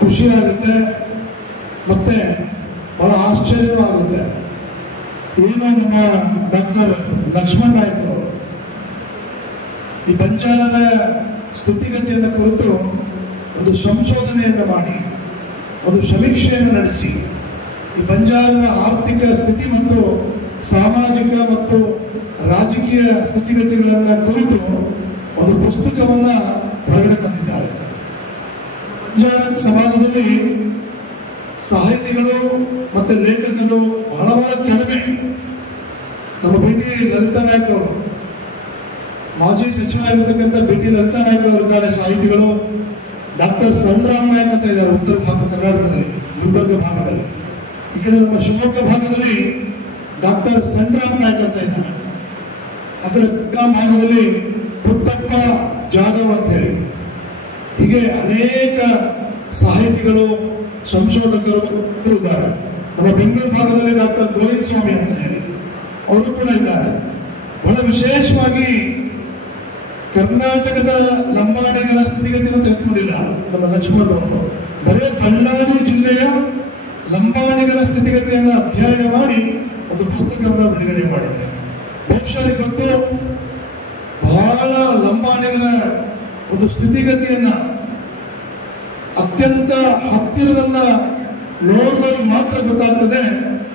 ಖುಷಿಯಾಗುತ್ತೆ, ಮತ್ತೆ ಬಹಳ ಆಶ್ಚರ್ಯವೂ ಆಗುತ್ತೆ. ಏನು ನಮ್ಮ ಡಾಕ್ಟರ್ ಲಕ್ಷ್ಮಣ್ ನಾಯ್ಕರು ಈ ಬಂಜಾರರ ಸ್ಥಿತಿಗತಿಯನ್ನು ಕುರಿತು ಒಂದು ಸಂಶೋಧನೆಯನ್ನು ಮಾಡಿ ಒಂದು ಸಮೀಕ್ಷೆಯನ್ನು ನಡೆಸಿ ಈ ಬಂಜಾರರ ಆರ್ಥಿಕ ಸ್ಥಿತಿ ಮತ್ತು ಸಾಮಾಜಿಕ ಮತ್ತು ರಾಜಕೀಯ ಸ್ಥಿತಿಗತಿಗಳನ್ನು ಕುರಿತು ಒಂದು ಪುಸ್ತಕವನ್ನ ಹೊರಗಡೆ ತಂದಿದ್ದಾರೆ. ಬಂಜಾರ ಸಮಾಜದಲ್ಲಿ ಸಾಹಿತಿಗಳು ಮತ್ತೆ ಲೇಖಕರು ಬಹಳ ಕಡಿಮೆ. ನಮ್ಮ ಬಿಟಿ ಲಲಿತಾ ನಾಯ್ಕ ಅವರು, ಮಾಜಿ ಸಚಿವರಾಗಿರ್ತಕ್ಕಂಥ ಬಿಟಿ ಲಲಿತಾ ನಾಯ್ಕ ಅವರು ಇದ್ದಾರೆ ಸಾಹಿತಿಗಳು. ಡಾಕ್ಟರ್ ಸಂಗ್ರಾಮ್ ನಾಯ್ಕ ಅಂತ ಇದ್ದಾರೆ ಉತ್ತರ ಕರ್ನಾಟಕದಲ್ಲಿ, ಗುಲ್ಬರ್ಗ ಭಾಗದಲ್ಲಿ. ಈ ಕಡೆ ನಮ್ಮ ಶಿವಮೊಗ್ಗ ಭಾಗದಲ್ಲಿ ಡಾಕ್ಟರ್ ಸಂಗ್ರಾಮ್ ನಾಯ್ಕ ಅಂತ ಇದ್ದಾರೆ. ಆ ಕಡೆ ಬೆಳಗಾಂ ಭಾಗದಲ್ಲಿ ಪುಟ್ಟಪ್ಪ ಜಾಧವ್ ಅಂತ ಹೇಳಿ. ಹೀಗೆ ಅನೇಕ ಸಾಹಿತಿಗಳು ಸಂಶೋಧಕರು ಇದ್ದಾರೆ. ನಮ್ಮ ಬೆಂಗಳೂರು ಭಾಗದಲ್ಲಿ ಡಾಕ್ಟರ್ ಗೋವಿಂದ ಸ್ವಾಮಿ ಅಂತ ಹೇಳಿ ಅವರು ಕೂಡ ಇದ್ದಾರೆ. ಬಹಳ ವಿಶೇಷವಾಗಿ ಕರ್ನಾಟಕದ ಲಂಬಾಣಿಗರ ಸ್ಥಿತಿಗತಿಯನ್ನು ತೆಗೆದುಕೊಂಡಿಲ್ಲ ನಮ್ಮ ಲಕ್ಷ್ಮಣ್ ಅವರು. ಬರೇ ಬಳ್ಳಾರಿ ಜಿಲ್ಲೆಯ ಲಂಬಾಣಿಗರ ಸ್ಥಿತಿಗತಿಯನ್ನು ಅಧ್ಯಯನ ಮಾಡಿ ಒಂದು ಪುಸ್ತಕವನ್ನು ಬಿಡುಗಡೆ ಮಾಡಿದ್ದಾರೆ. ಬಹುಶಃ ಗೊತ್ತು, ಬಹಳ ಲಂಬಾಣಿಗರ ಒಂದು ಸ್ಥಿತಿಗತಿಯನ್ನ ಅತ್ಯಂತ ಹತ್ತಿರದಿಂದ ನೋಡಿದಾಗ ಮಾತ್ರ ಗೊತ್ತಾಗ್ತದೆ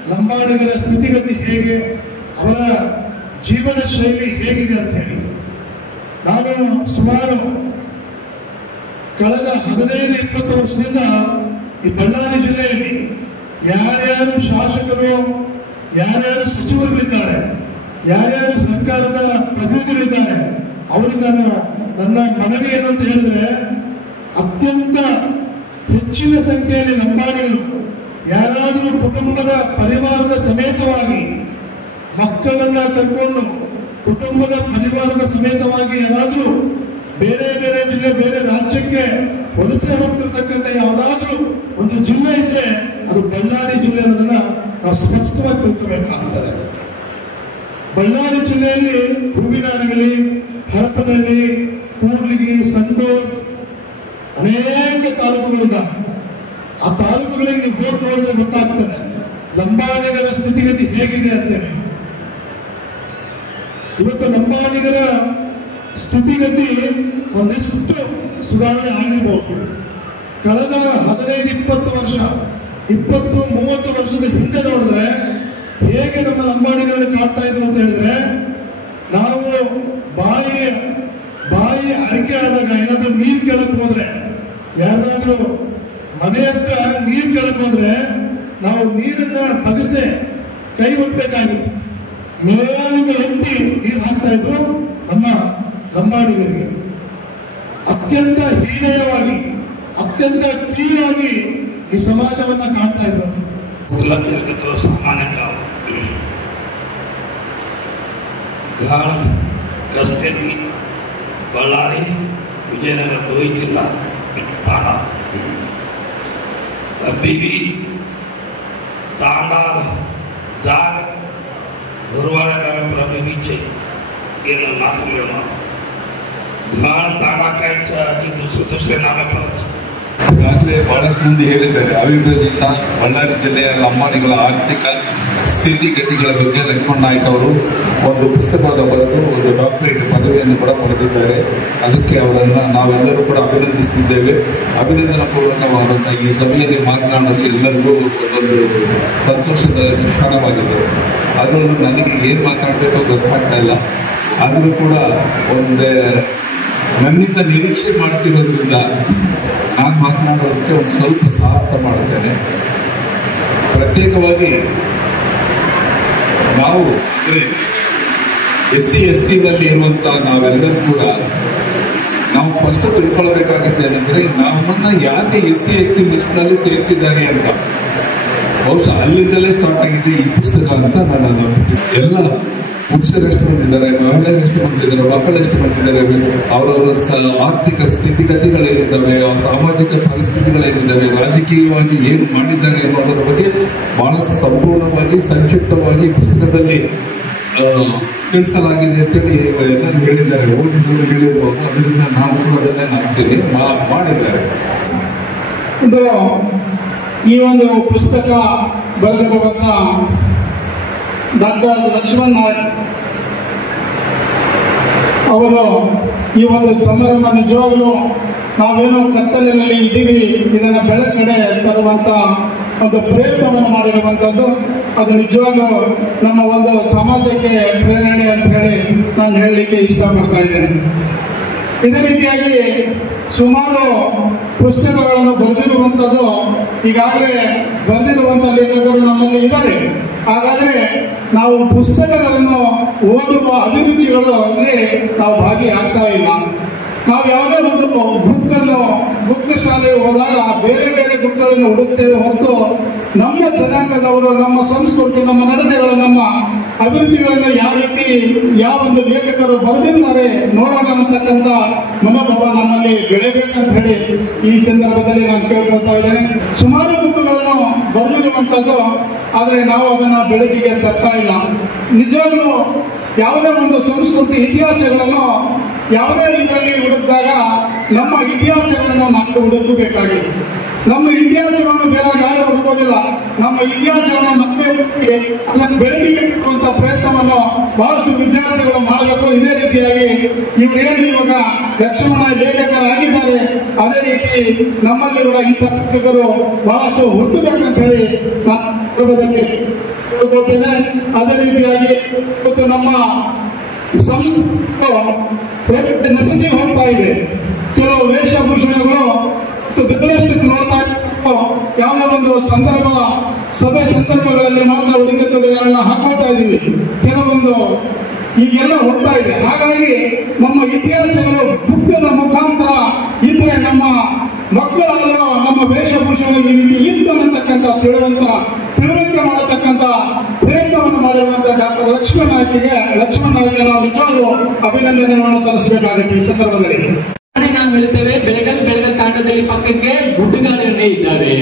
ಲಂಬಾಣಿಗರ ಸ್ಥಿತಿಗತಿ ಹೇಗೆ, ಅವರ ಜೀವನ ಶೈಲಿ ಹೇಗಿದೆ ಅಂತ ಹೇಳಿ. ನಾನು ಸುಮಾರು ಕಳೆದ 15-20 ವರ್ಷದಿಂದ ಈ ಬಳ್ಳಾರಿ ಜಿಲ್ಲೆಯಲ್ಲಿ ಯಾರ್ಯಾರು ಶಾಸಕರು, ಯಾರ್ಯಾರು ಸಚಿವರುಗಳಿದ್ದಾರೆ, ಯಾರ್ಯಾರು ಸರ್ಕಾರದ ಪ್ರತಿನಿಧಿಗಳಿದ್ದಾರೆ, ಅವರಿಗೆ ನನ್ನ ಮನವಿ ಏನಂತ ಹೇಳಿದ್ರೆ, ಅತ್ಯಂತ ಹೆಚ್ಚಿನ ಸಂಖ್ಯೆಯಲ್ಲಿ ಲಂಬಾಣಿಗಳು ಯಾರಾದರೂ ಕುಟುಂಬದ ಪರಿವಾರದ ಸಮೇತವಾಗಿ ಮಕ್ಕಳನ್ನ ಕರ್ಕೊಂಡು ಕುಟುಂಬದ ಪರಿವಾರದ ಸಮೇತವಾಗಿ ಯಾರಾದರೂ ಬೇರೆ ಬೇರೆ ಜಿಲ್ಲೆ, ಬೇರೆ ರಾಜ್ಯಕ್ಕೆ ವಲಸೆ ಹೋಗ್ತಿರ್ತಕ್ಕಂಥ ಯಾವುದಾದ್ರೂ ಒಂದು ಜಿಲ್ಲೆ ಇದ್ರೆ ಅದು ಬಳ್ಳಾರಿ ಜಿಲ್ಲೆ ಅನ್ನೋದನ್ನ ನಾವು ಸ್ಪಷ್ಟವಾಗಿ ತಿಳ್ಕೋಬೇಕಾಗ್ತದೆ. ಬಳ್ಳಾರಿ ಜಿಲ್ಲೆಯಲ್ಲಿ ಹೂವಿನಾಡಗಲಿ, ಹರಪನಹಳ್ಳಿ, ಕೂಡ್ಲಿಗಿ, ಸಂಡೂರು ಅನೇಕ ತಾಲೂಕುಗಳಿದ್ದಾವೆ. ಆ ತಾಲೂಕುಗಳಿಗೆ ಹೋಗಿ ನೋಡಿದ್ರೆ ಗೊತ್ತಾಗ್ತದೆ ಲಂಬಾಣಿಗರ ಸ್ಥಿತಿಗತಿ ಹೇಗಿದೆ ಅಂತೇಳಿ. ಇವತ್ತು ಲಂಬಾಣಿಗರ ಸ್ಥಿತಿಗತಿ ಒಂದಿಷ್ಟು ಸುಧಾರಣೆ ಆಗಿರ್ಬೋದು. ಕಳೆದ 15-20 ವರ್ಷ, 20-30 ವರ್ಷದ ಹಿಂದೆ ನೋಡಿದ್ರೆ ಹೇಗೆ ನಮ್ಮ ಲಂಬಾಣಿಗರಲ್ಲಿ ಕಾಡ್ತಾ ಇದ್ರು ಅಂತ ಹೇಳಿದ್ರೆ, ನಾವು ಬಾಯಿ ಅರಿಕೆ ಆದಾಗ ಏನಾದ್ರೂ ನೀರು ಕೇಳಕ್ ಹೋದ್ರೆ, ಯಾರಾದ್ರೂ ಮನೆ ಹತ್ರ ನೀರು ಕೇಳಕ್ ಹೋದ್ರೆ ನಾವು ನೀರನ್ನ ಬಗಸೆ ಕೈ ಒಡ್ಬೇಕಾಗಿತ್ತು. ಮೇಲಿಗೆ ಎತ್ತಿ ನೀರು ಹಾಕ್ತಾ ಇದ್ರು ನಮ್ಮ ಲಂಬಾಣಿಗರಿಗೆ. ಅತ್ಯಂತ ಹೀನಯವಾಗಿ, ಅತ್ಯಂತ ಕೀಳಾಗಿ ಈ ಸಮಾಜವನ್ನ ಕಾಣ್ತಾ ಇದ್ರು. तो सामान्य घाड़ कस्तेदी बಳ್ಳಾರಿ विजयनगर 2 जिला तांडा अभी भी तांडा जाग गुरुवार प्रभु बीचे ये मात्र घाड़ तांडा कायचा दुसरे नामे पडच ಈಗಾಗಲೇ ಬಹಳಷ್ಟು ಮಂದಿ ಹೇಳಿದ್ದಾರೆ. ಅವಿಭಜಿತ ಬಳ್ಳಾರಿ ಜಿಲ್ಲೆಯ ಲಂಬಾಣಿಗಳ ಆರ್ಥಿಕ ಸ್ಥಿತಿಗತಿಗಳ ಬಗ್ಗೆ ಲಕ್ಷ್ಮಣ್ ನಾಯ್ಕ ಅವರು ಒಂದು ಪುಸ್ತಕವನ್ನು ಬರೆದು ಒಂದು ಡಾಕ್ಟರೇಟ್ ಪದವಿಯನ್ನು ಕೂಡ ಪಡೆದಿದ್ದಾರೆ. ಅದಕ್ಕೆ ಅವರನ್ನು ನಾವೆಲ್ಲರೂ ಕೂಡ ಅಭಿನಂದಿಸುತ್ತಿದ್ದೇವೆ. ಅಭಿನಂದನಾ ಪೂರ್ವಕವಾದಂಥ ಈ ಸಭೆಯಲ್ಲಿ ಮಾತನಾಡಲು ಎಲ್ಲರಿಗೂ ಒಂದು ಸಂತೋಷದ ಕ್ಷಣವಾಗಿದೆ. ಅದರಲ್ಲೂ ನನಗೆ ಏನು ಮಾತನಾಡಬೇಕು ಗೊತ್ತಾಗ್ತಾ ಇಲ್ಲ. ಆದರೂ ಕೂಡ ನನ್ನಿಂದ ನಿರೀಕ್ಷೆ ಮಾಡ್ತಿರೋದ್ರಿಂದ ನಾನು ಮಾತನಾಡೋದಕ್ಕೆ ಒಂದು ಸ್ವಲ್ಪ ಸಾಹಸ ಮಾಡುತ್ತೇನೆ. ಪ್ರತ್ಯೇಕವಾಗಿ ನಾವು ಅಂದರೆ SC STನಲ್ಲಿ ಇರುವಂಥ ನಾವೆಲ್ಲರೂ ಕೂಡ ನಾವು ಫಸ್ಟ್ ತಿಳ್ಕೊಳ್ಬೇಕಾಗುತ್ತೆ ಏನಂದರೆ, ನಮ್ಮನ್ನು ಯಾಕೆ SC ST ಲಿಸ್ಟ್ನಲ್ಲಿ ಸೇರಿಸಿದ್ದಾರೆ ಅಂತ. ಬಹುಶಃ ಅಲ್ಲಿಂದಲೇ ಸ್ಟಾರ್ಟ್ ಆಗಿದೆ ಈ ಪುಸ್ತಕ ಅಂತ ನಾನು ನಂಬಿದ್ದೀನಿ. ಎಲ್ಲ ಪುರುಷರೆಷ್ಟು ಬಂದಿದ್ದಾರೆ, ಮಹಿಳೆಯರೆಷ್ಟು ಬಂದಿದ್ದಾರೆ, ಮಕ್ಕಳೆಷ್ಟು ಬಂದಿದ್ದಾರೆ, ಅವರವರ ಆರ್ಥಿಕ ಸ್ಥಿತಿಗತಿಗಳೇನಿದ್ದಾವೆ, ಸಾಮಾಜಿಕ ಪರಿಸ್ಥಿತಿಗಳೇನಿದ್ದಾವೆ, ರಾಜಕೀಯವಾಗಿ ಏನು ಮಾಡಿದ್ದಾರೆ ಅನ್ನೋದರ ಬಗ್ಗೆ ಬಹಳ ಸಂಪೂರ್ಣವಾಗಿ ಸಂಕ್ಷಿಪ್ತವಾಗಿ ಪುಸ್ತಕದಲ್ಲಿ ತಿಳಿಸಲಾಗಿದೆ ಅಂತೇಳಿ ಎಲ್ಲ ಹೇಳಿದ್ದಾರೆ. ಓದಿದವರು ಹೇಳಿರ್ಬೋದು, ಅದರಿಂದ ನಾವು ಅದನ್ನೇ ನಂಬ್ತೀವಿ, ಮಾಡಿದ್ದಾರೆ. ಈ ಒಂದು ಪುಸ್ತಕ ಬರೆದಿರುವಂಥ ಡಾಕ್ಟರ್ ಲಕ್ಷ್ಮಣ್ ನಾಯಕ್ ಅವರು ಈ ಒಂದು ಸಮಾರಂಭ ನಿಜವಾಗಲೂ ನಾವೇನೋ ಕತ್ತಲಿನಲ್ಲಿ ಇದ್ದೀವಿ, ಇದನ್ನು ಬೆಳಕಡೆ ತರುವಂಥ ಒಂದು ಪ್ರಯತ್ನವನ್ನು ಮಾಡಿರುವಂಥದ್ದು. ಅದು ನಿಜವಾಗ್ಲೂ ನಮ್ಮ ಒಂದು ಸಮಾಜಕ್ಕೆ ಪ್ರೇರಣೆ ಅಂತ ಹೇಳಿ ನಾನು ಹೇಳಲಿಕ್ಕೆ ಇಷ್ಟಪಡ್ತಾ ಇದ್ದೇನೆ. ಇದೇ ರೀತಿಯಾಗಿ ಸುಮಾರು ಪುಸ್ತಕಗಳನ್ನು ಬರೆದಿರುವಂಥದ್ದು ಈಗಾಗಲೇ ಬರೆದಿರುವಂಥ ಲೇಖಕರು ನಮ್ಮಲ್ಲಿ ಇದ್ದಾರೆ. ಹಾಗಾದರೆ ನಾವು ಪುಸ್ತಕಗಳನ್ನು ಓದುವ ಅಭಿರುಚಿಗಳು ಅಂದರೆ ನಾವು ಭಾಗಿಯಾಗ್ತಾ ಇಲ್ಲ. ನಾವು ಯಾವುದೇ ಒಂದು ಬುಕ್ ಶಾಲೆಗೆ ಹೋದಾಗ ಬೇರೆ ಬೇರೆ ಬುಕ್ಗಳನ್ನು ಹುಡುಕ್ತೇವೆ ಹೊರತು ನಮ್ಮ ಜನಾಂಗದವರು, ನಮ್ಮ ಸಂಸ್ಕೃತಿ, ನಮ್ಮ ನಡತೆಗಳು, ನಮ್ಮ ಅಭಿರುಚಿಗಳನ್ನು ಯಾವ ರೀತಿ ಯಾವ ಒಂದು ಲೇಖಕರು ಬರೆದಿದ್ದಾರೆ ನೋಡೋಣ ಅಂತಕ್ಕಂಥ ಮನೋಭಾವ ನಮ್ಮಲ್ಲಿ ಬೆಳೆಯಬೇಕಂತ ಹೇಳಿ ಈ ಸಂದರ್ಭದಲ್ಲಿ ನಾನು ಕೇಳ್ಕೊಳ್ತಾ ಇದ್ದೇನೆ. ಸುಮಾರು ಬುಕ್ಗಳನ್ನು ಬರೆದಿರುವಂಥದ್ದು, ಆದರೆ ನಾವು ಅದನ್ನು ಬೆಳಕಿಗೆ ತರ್ತಾ ಇಲ್ಲ. ನಿಜವಾಗ್ಲೂ ಯಾವುದೇ ಒಂದು ಸಂಸ್ಕೃತಿ ಇತಿಹಾಸಗಳನ್ನು ಯಾವುದೇ ಇದರಲ್ಲಿ ಹುಡುಕಿದಾಗ ನಮ್ಮ ಇತಿಹಾಸಗಳನ್ನು ನಾವು ಹುಡುಕಬೇಕಾಗಿದೆ. ನಮ್ಮ ಇತಿಹಾಸಗಳನ್ನು ಬೇರೆ ಯಾರು ಹುಡುಕೋದಿಲ್ಲ. ನಮ್ಮ ಇತಿಹಾಸವನ್ನು ನಮಗೆ ಅದನ್ನು ಬೆಳಕಿಗೆ ಇಟ್ಟುವಂಥ ಪ್ರಯತ್ನವನ್ನು ಬಹಳಷ್ಟು ವಿದ್ಯಾರ್ಥಿಗಳು ಮಾಡಬೇಕು. ಇದೇ ರೀತಿಯಾಗಿ ಇವರೇನು ಇವಾಗ ಲಕ್ಷ್ಮಣ ಲೇಖಕರಾಗಿದ್ದಾರೆ, ಅದೇ ರೀತಿ ನಮ್ಮಲ್ಲಿರುವ ಈ ಲೇಖಕರು ಬಹಳಷ್ಟು ಹುಟ್ಟಬೇಕಂತ ಹೇಳಿ ನಾನು ತಿಳ್ಕೊಳ್ತೇನೆ. ಅದೇ ರೀತಿಯಾಗಿ ಇವತ್ತು ನಮ್ಮ ಸಂಸ್ಕೃತಿ ನಶಿಸಿ ಹೋಗ್ತಾ ಇದೆ. ಕೆಲವು ವೇಷಭೂಷಣಗಳು ದುರದೃಷ್ಟಕ್ಕೆ ನೋಡ್ತಾ ಇದ್ದು ಯಾವುದೋ ಒಂದು ಸಭೆ ಸಂದರ್ಭಗಳಲ್ಲಿ ಮಾತ್ರ ಉಡುಗೆ ತೊಡುಗೆಗಳನ್ನು ಹಾಕೊಳ್ತಾ ಇದ್ದೀವಿ. ಕೆಲವೊಂದು ಈಗೆಲ್ಲ ಹೋಗ್ತಾ ಇದೆ. ಹಾಗಾಗಿ ನಮ್ಮ ಇತಿಹಾಸಗಳು ಬುಕ್ಕದ ಮುಖಾಂತರ ಇದ್ರೆ ನಮ್ಮ ಮಕ್ಕಳನ್ನು ನಮ್ಮ ವೇಷಭೂಷಣ ಈ ರೀತಿ ಇತ್ತು ಅನ್ನತಕ್ಕಂಥ ತಿಳುವಳಿಕೆ ಮಾಡತಕ್ಕಂಥ ಪ್ರಯತ್ನವನ್ನು ಮಾಡಿರುವಂಥ ಡಾಕ್ಟರ್ ಲಕ್ಷ್ಮಣ್ ನಾಯ್ಕಗೆ ನಾವು ನಿಜವಾಗ್ಲೂ ಅಭಿನಂದನೆಯನ್ನು ಸಲ್ಲಿಸಬೇಕಾಗುತ್ತೆ. ಈ ಸಂದರ್ಭದಲ್ಲಿ ನಾವು ಹೇಳ್ತೇವೆ, ಬೆಳಗಲ್ ತಾಂಡದಲ್ಲಿ ಪಕ್ಕಕ್ಕೆ ಗುಡ್ಡುಗಾರರೇ ಇದ್ದಾರೆ.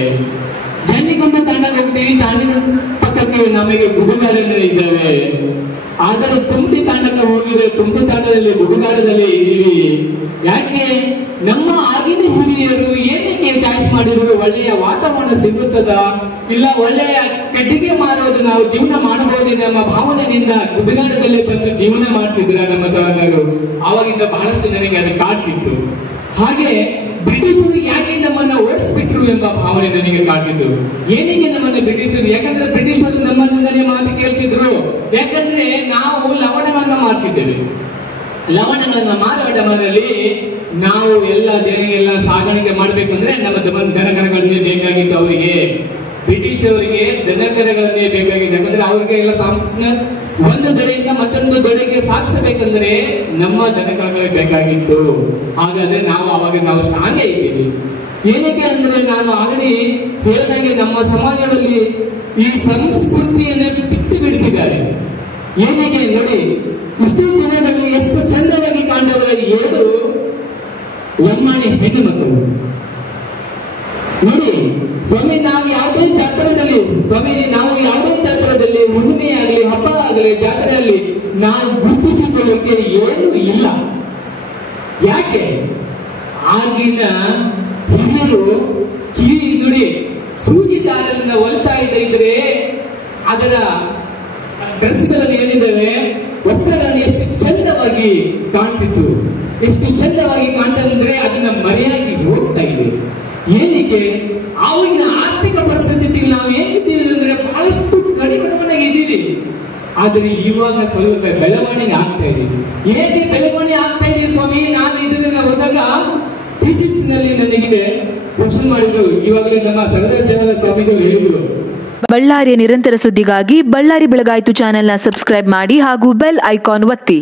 ಜನ್ನಿಗೊಂಡ ತಾಂಡಕ್ಕೆ ಹೋಗ್ತೀವಿ, ತಾಂಡಿನ ಪಕ್ಕಕ್ಕೆ ನಮಗೆ ಗುಡ್ಡುಗಾರರೇ ಇದ್ದಾರೆ. ಆದರೆ ತುಮಟಿ ತಾಂಡಕ್ಕೆ ಹೋಗಿದ್ರೆ ತುಮಟಿ ತಾಂಡದಲ್ಲಿ ಗುಡ್ಡುಗಾರದಲ್ಲಿ ಇದ್ದೀವಿ. ಯಾಕೆ? ನಮ್ಮ ಆಗಿನ ಹಿರಿಯರು ಏನಕ್ಕೆ ಚಾಯ್ಸ್ ಮಾಡಿದ್ರು? ಒಳ್ಳೆಯ ವಾತಾವರಣ ಸಿಗುತ್ತದ, ಇಲ್ಲ ಒಳ್ಳೆಯ ಕಟ್ಟಿಗೆ ಮಾರೋದು ನಾವು ಜೀವನ ಮಾಡಬಹುದು ನಮ್ಮ ಭಾವನೆಯಿಂದ ಗುಡ್ಡುಗಾಡದಲ್ಲೇ ಬಂದು ಜೀವನ ಮಾಡ್ತಿದ್ರ ನಮ್ಮ ತವರರು. ಆವಾಗಿಂದ ಬಹಳಷ್ಟು ನನಗೆ ಅದು ಕಾಡ್ತಿತ್ತು. ಹಾಗೆ ಬ್ರಿಟಿಷರು ಯಾಕೆ ನಮ್ಮನ್ನ ಓಡಿಸ್ಬಿಟ್ರು ಎಂಬ ಭಾವನೆ ನನಗೆ ಕಾಡ್ತಿದ್ದು. ಏನಕ್ಕೆ ನಮ್ಮನ್ನ ಬ್ರಿಟಿಷರು? ಯಾಕಂದ್ರೆ ಬ್ರಿಟಿಷರು ನಮ್ಮದಿಂದಲೇ ಮಾತು ಕೇಳ್ತಿದ್ರು. ಯಾಕಂದ್ರೆ ನಾವು ಲವಣಗಳನ್ನ ಮಾಡ್ತಿದ್ದೇವೆ. ಲವಣಗಳನ್ನ ಮಾರಾಟದಲ್ಲಿ ನಾವು ಎಲ್ಲ ಸಾಗಾಣಿಕೆ ಮಾಡ್ಬೇಕಂದ್ರೆ ನಮ್ಮ ದನಕರಗಳನ್ನೇ ಬೇಕಾಗಿತ್ತು ಅವರಿಗೆ. ಬ್ರಿಟಿಷ್ ಅವರಿಗೆ ದನಕರಗಳನ್ನೇ ಬೇಕಾಗಿದೆ. ಯಾಕಂದ್ರೆ ಅವ್ರಿಗೆ ಎಲ್ಲ ಒಂದು ದಡೆಯಿಂದ ಮತ್ತೊಂದು ದಡೆಗೆ ಸಾಗಿಸಬೇಕಂದ್ರೆ ನಮ್ಮ ದನಕರಗಳೇ ಬೇಕಾಗಿತ್ತು. ಹಾಗಾದ್ರೆ ನಾವು ಸ್ಟ್ರಾಂಗೇ ಇದ್ದೀವಿ. ಏನಕ್ಕೆ ಅಂದ್ರೆ ನಾನು ಆಗಲಿ ಹೇಳಿದಂಗೆ ನಮ್ಮ ಸಮಾಜದಲ್ಲಿ ಈ ಸಂಸ್ಕೃತಿಯನ್ನೇ ಬಿಟ್ಟು ಬಿಡ್ತಿದ್ದಾರೆ. ಏನಕ್ಕೆ ನೋಡಿ, ಇಷ್ಟು ಜನರಲ್ಲಿ ಎಷ್ಟು ಚಂದವಾಗಿ ಕಾಣುವ 2 ಲಂಬಾಣಿ ಹೆಣ್ಣು ಮಕ್ಕಳು ನೋಡಿ. ಸ್ವಾಮಿ, ನಾವು ಯಾವುದೇ ಜಾತ್ರೆಯಲ್ಲಿ ಹುಣ್ಣಿಮೆ ಆಗಲಿ, ಹಬ್ಬ ಆಗಲಿ, ಜಾತ್ರೆಯಲ್ಲಿ ನಾವು ಗುರುತಿಸಿಕೊಳ್ಳಕ್ಕೆ ಏನೂ ಇಲ್ಲ. ಯಾಕೆ? ಆಗಿನ ಹಿರಿಯರು ನೋಡಿ ಸೂಜಿ ದಾರದಿಂದ ಹೊಲ್ತಾ ಇದ್ರೆ ಅದರ ಡ್ರೆಸ್ಗಳಲ್ಲಿ ಏನಿದ್ದಾವೆ ವಸ್ತ್ರಗಳನ್ನು ಎಷ್ಟು ಚಂದವಾಗಿ ಕಾಣ್ತಿತ್ತು. ಎಷ್ಟು ಚಂದವಾಗಿ ಕಾಣ್ತಂದ್ರೆ ಅದನ್ನ ಮರೆಯಾಗಿ ಹೋಗ್ತಾ ಇದೆ. ಏನಕ್ಕೆ? ಆವಾಗಿನ ಆರ್ಥಿಕ ಪರಿಸ್ಥಿತಿ ನಾವು ಏನಿದ್ದೀವಿ ಅಂದ್ರೆ ಬಹಳಷ್ಟು ಕಡಿಮೆ ಇದ್ದೀವಿ. ಆದ್ರೆ ಇವಾಗ ಸ್ವಲ್ಪ ಬೆಳವಣಿಗೆ ಆಗ್ತಾ ಇದೆ. ಹೇಗೆ ಬೆಳವಣಿಗೆ ಆಗ್ತಾ ಇದೆ ಸ್ವಾಮಿ? ನಾನು ಇದನ್ನ ಹೋದಾಗ ಥೀಸಿಸ್ ನಲ್ಲಿ ನನಗೆ ಕ್ವಶನ್ ಮಾಡಿದ್ರು. ಇವಾಗಲೇ ನಮ್ಮ ಸಗರ ಸೇವಾ ಸ್ವಾಮಿಗಳು ಹೇಳಿದ್ರು. ಬಳ್ಳಾರಿಯ ನಿರಂತರ ಸುದ್ದಿಗಾಗಿ ಬಳ್ಳಾರಿ ಬೆಳಗಾಯಿತು ಚಾನೆಲ್ನ ಸಬ್ಸ್ಕ್ರೈಬ್ ಮಾಡಿ ಹಾಗೂ ಬೆಲ್ ಐಕಾನ್ ಒತ್ತಿ.